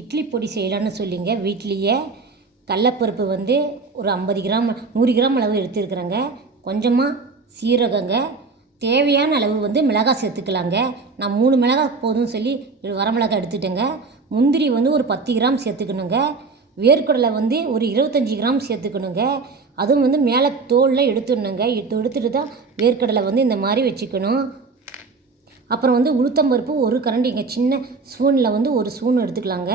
இட்லி பொடி செய்யலான்னு சொல்லிங்க வீட்லேயே கடலப்பருப்பு வந்து ஒரு 50 கிராம் 100 கிராம் அளவு எடுத்துருக்குறேங்க. கொஞ்சமாக சீரகங்க, தேவையான அளவு வந்து மிளகாய் சேர்த்துக்கலாங்க. நான் 3 மிளகாய் போதும்னு சொல்லி வரமிளகாய் எடுத்துட்டேங்க. முந்திரி வந்து ஒரு 10 கிராம் சேர்த்துக்கணுங்க. வேர்க்கடலை வந்து ஒரு 25 கிராம் சேர்த்துக்கணுங்க. அதுவும் வந்து மேலே தோலில் எடுத்துடணுங்க. எடுத்துகிட்டு தான் வேர்க்கடலை வந்து இந்த மாதிரி வச்சுக்கணும். அப்புறம் வந்து உளுத்தம்பருப்பு ஒரு கரண்டிங்க, சின்ன ஸ்பூனில் வந்து ஒரு ஸ்பூன் எடுத்துக்கலாங்க.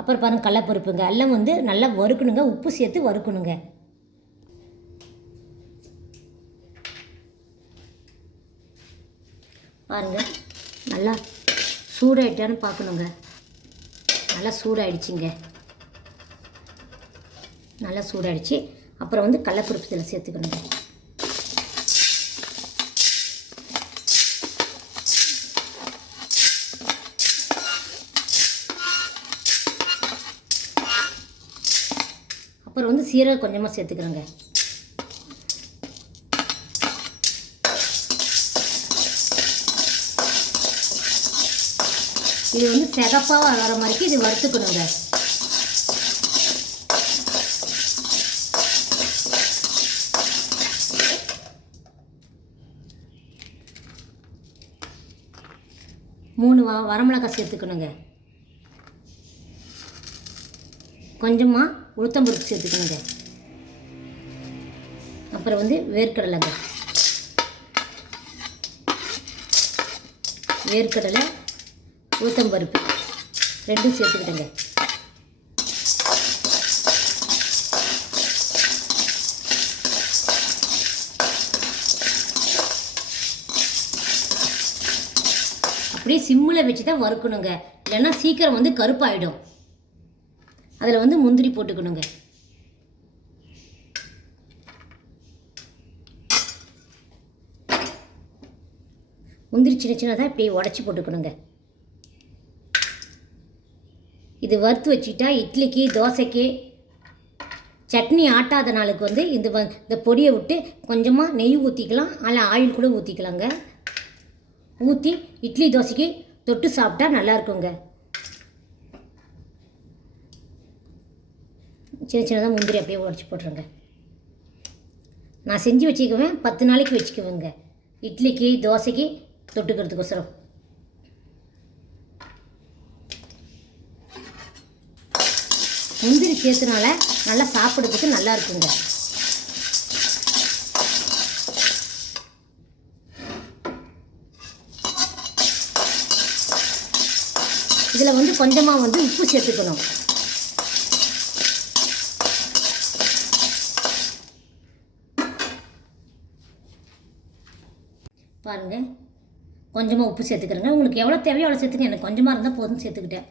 அப்புறம் பாருங்கள் கடலப்பருப்புங்க, எல்லாம் வந்து நல்லா வறுக்கணுங்க, உப்பு சேர்த்து வறுக்கணுங்க. பாருங்கள் நல்லா சூடாயிட்டான்னு பார்க்கணுங்க. நல்லா சூடாயிடுச்சிங்க, நல்லா சூடாயிடுச்சு. அப்புறம் வந்து கடலப்பருப்பு இதில் சேர்த்துக்கணுங்க. அப்புறம் வந்து சீரகம் கொஞ்சமாக சேர்த்துக்கிறேங்க. இது வந்து சிகப்பாக வர மாதிரிக்கு இது வறுத்துக்கணுங்க. மூணு வரமிளகாய் சேர்த்துக்கணுங்க. கொஞ்சமாக உளுத்தம்பருப்பு சேர்த்துக்கணுங்க. அப்புறம் வந்து வேர்க்கடலைங்க, வேர்க்கடலை உளுத்தம்பருப்பு ரெண்டும் சேர்த்துக்கிட்டேங்க. அப்படியே சிம்மில் வச்சு தான் வறுக்கணுங்க, இல்லைன்னா சீக்கிரம் வந்து கருப்பாயிடும். அதில் வந்து முந்திரி போட்டுக்கணுங்க. முந்திரி சின்ன சின்னதாக இப்படி உடச்சி போட்டுக்கணுங்க. இது வறுத்து வச்சுக்கிட்டா இட்லிக்கு, தோசைக்கு, சட்னி ஆட்டாத நாளுக்கு வந்து இந்த பொடியை விட்டு கொஞ்சமாக நெய் ஊற்றிக்கலாம், அதில் ஆயில் கூட ஊற்றிக்கலாங்க. ஊற்றி இட்லி தோசைக்கு தொட்டு சாப்பிட்டா நல்லாயிருக்குங்க. சின்ன சின்னதாக முந்திரி அப்படியே உடச்சி போட்டுருங்க. நான் செஞ்சு வச்சுக்குவேன், 10 நாளைக்கு வச்சுக்குவேங்க, இட்லிக்கு தோசைக்கு தொட்டுக்கிறதுக்கோசரம். முந்திரி சேர்த்துனால நல்லா சாப்பிட்றதுக்கு நல்லா இருக்குங்க. இதில் வந்து கொஞ்சமாக வந்து உப்பு சேர்த்துக்கணும். பாருங்கள் கொஞ்சமாக உப்பு சேர்த்துக்கிறேங்க. உங்களுக்கு எவ்வளோ தேவையோ அவ்வளோ சேர்த்துக்க. எனக்கு கொஞ்சமாக இருந்தால் போதும் சேர்த்துக்கிட்டேன்.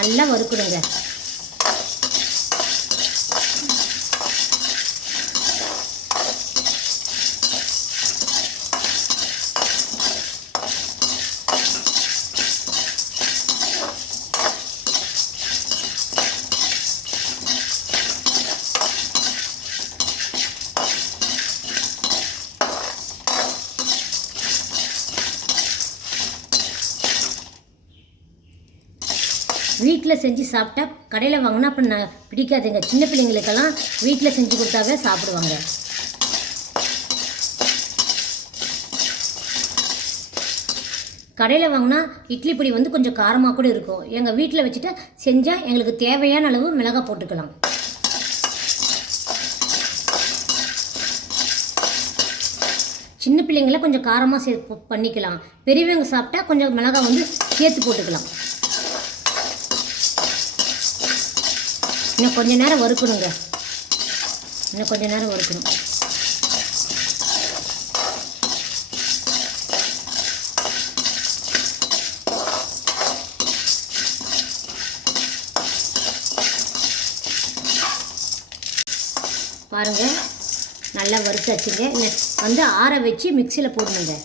நல்லா வறுக்கணுங்க. வீட்டில் செஞ்சு சாப்பிட்டா கடையில் வாங்கினா அப்புறம் பிடிக்காதுங்க. சின்ன பிள்ளைங்களுக்கெல்லாம் வீட்டில் செஞ்சு கொடுத்தாவே சாப்பிடுவாங்க. கடையில் வாங்கினா இட்லி பொடி வந்து கொஞ்சம் காரமாக கூட இருக்கும். எங்கள் வீட்டில் வச்சுட்டு செஞ்சால் எங்களுக்கு தேவையான அளவு மிளகாய் போட்டுக்கலாம். சின்ன பிள்ளைங்கள கொஞ்சம் காரமாக பண்ணிக்கலாம். பெரியவங்க சாப்பிட்டா கொஞ்சம் மிளகாய் வந்து சேர்த்து போட்டுக்கலாம். இன்னும் கொஞ்சம் நேரம் வறுக்கணுங்க. இன்னும் கொஞ்சம் நேரம் வறுக்கணும். பாருங்கள் நல்லா வறுத்தாச்சுங்க. வந்து ஆற வச்சு மிக்சியில் போடணுங்க.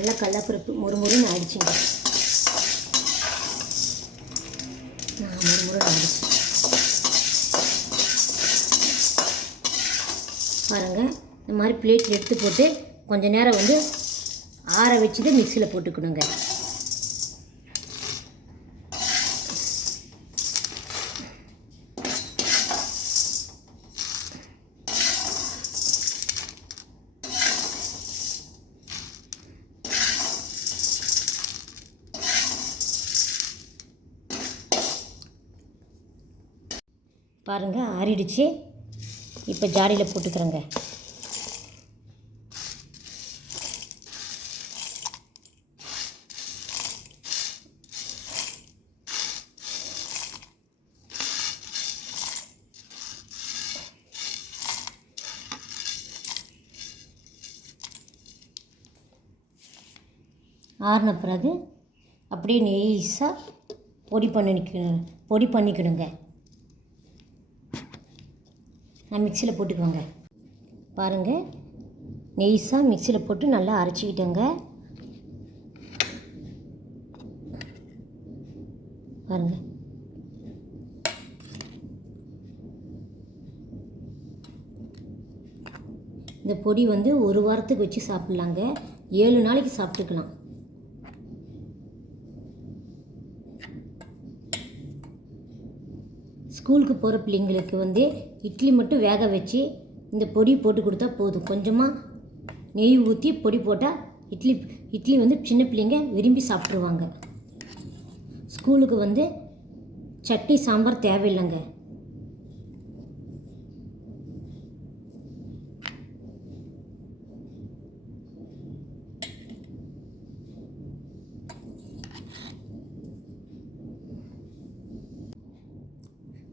நல்லா கடலைப்பருப்பு முறுமுறுன்னு ஆயிடுச்சுங்க. முறுமுறுன்னு ஆயிடுச்சு பாருங்கள். இந்த மாதிரி பிளேட்டில் எடுத்து போட்டு கொஞ்சம் நேரம் வந்து ஆற வச்சுட்டு மிக்சியில் போட்டுக்கணுங்க. பாருங்கள் ஆறிடுச்சு. இப்போ ஜாடியில் போட்டுக்கிறேங்க. ஆறின பிறகு அப்படியே நெய்ஸாக பொடி பண்ணிக்கணுங்க. நான் மிக்சியில் போட்டுக்குவேங்க. பாருங்கள், நெய்ஸாக மிக்சியில் போட்டு நல்லா அரைச்சிக்கிட்டேங்க. பாருங்கள், இந்த பொடி வந்து ஒரு வாரத்துக்கு வச்சு சாப்பிட்லாங்க. 7 நாளைக்கு சாப்பிட்டுக்கலாம். ஸ்கூலுக்கு போகிற பிள்ளைங்களுக்கு வந்து இட்லி மட்டும் வேக வச்சு இந்த பொடி போட்டு கொடுத்தா போதும். கொஞ்சமாக நெய் ஊற்றி பொடி போட்டால் இட்லி வந்து சின்ன பிள்ளைங்க விரும்பி சாப்பிட்ருவாங்க. ஸ்கூலுக்கு வந்து சட்னி சாம்பார் தேவையில்லைங்க.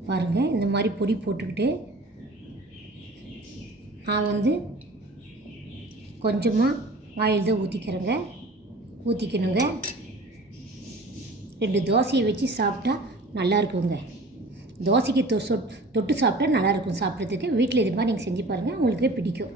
பாருங்கள், இந்த மாதிரி பொடி போட்டுக்கிட்டு நான் வந்து கொஞ்சமாக ஆயில் தான் ஊற்றிக்கணுங்க. 2 தோசையை வச்சு சாப்பிட்டா நல்லா இருக்குங்க. தோசைக்கு தொட்டு சாப்பிட்டா நல்லாயிருக்கும் சாப்பிட்றதுக்கு. வீட்டில் இது மாதிரி நீங்கள் செஞ்சு பாருங்கள், உங்களுக்கே பிடிக்கும்.